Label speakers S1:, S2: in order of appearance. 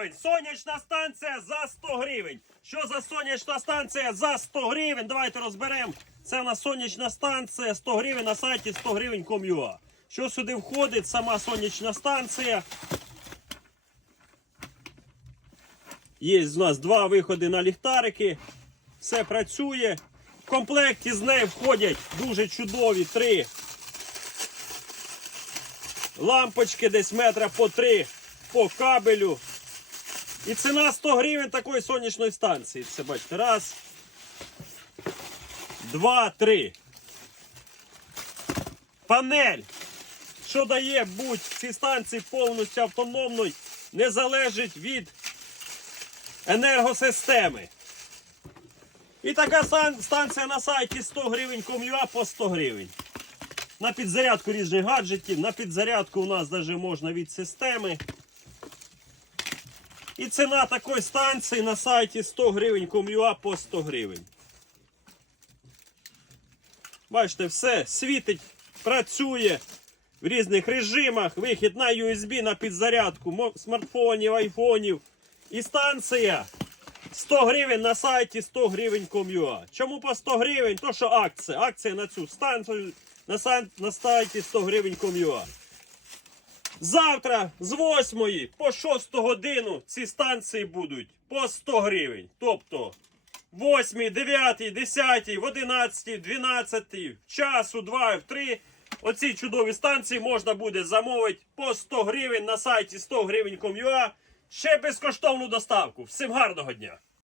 S1: гривень. Сонячна станція за 100 гривень. Що за сонячна станція за 100 гривень? Давайте розберемо. Це у нас сонячна станція 100 гривень на сайті 100 гривень Ком'юа. Що сюди входить? Сама сонячна станція. Є у нас два виходи на ліхтарики. Все працює. В комплекті з нею входять дуже чудові три лампочки десь метра по три по кабелю. І ціна 100 гривень такої сонячної станції. Це бачите. Раз. Два, три. Панель. Що дає будь цій станції повністю автономною, не залежить від енергосистеми. І така станція на сайті 100 гривень ком'юа по 100 гривень. На підзарядку різних гаджетів, на підзарядку у нас навіть можна від системи. І ціна такої станції на сайті 100 гривень ком'юа по 100 гривень. Бачите, все світить, працює в різних режимах. Вихід на USB, на підзарядку, смартфонів, айфонів. І станція 100 гривень на сайті 100 гривень ком'юа. Чому по 100 гривень? То що акція. Акція на цю станцію на, сайті 100 гривень ком'юа. Завтра з 8 по 6 годину ці станції будуть по 100 гривень. Тобто 8, 9, 10, в 11, 12, в час, у 2, в 3. Оці чудові станції можна буде замовити по 100 гривень на сайті 100 гривень. Ще безкоштовну доставку. Всім гарного дня!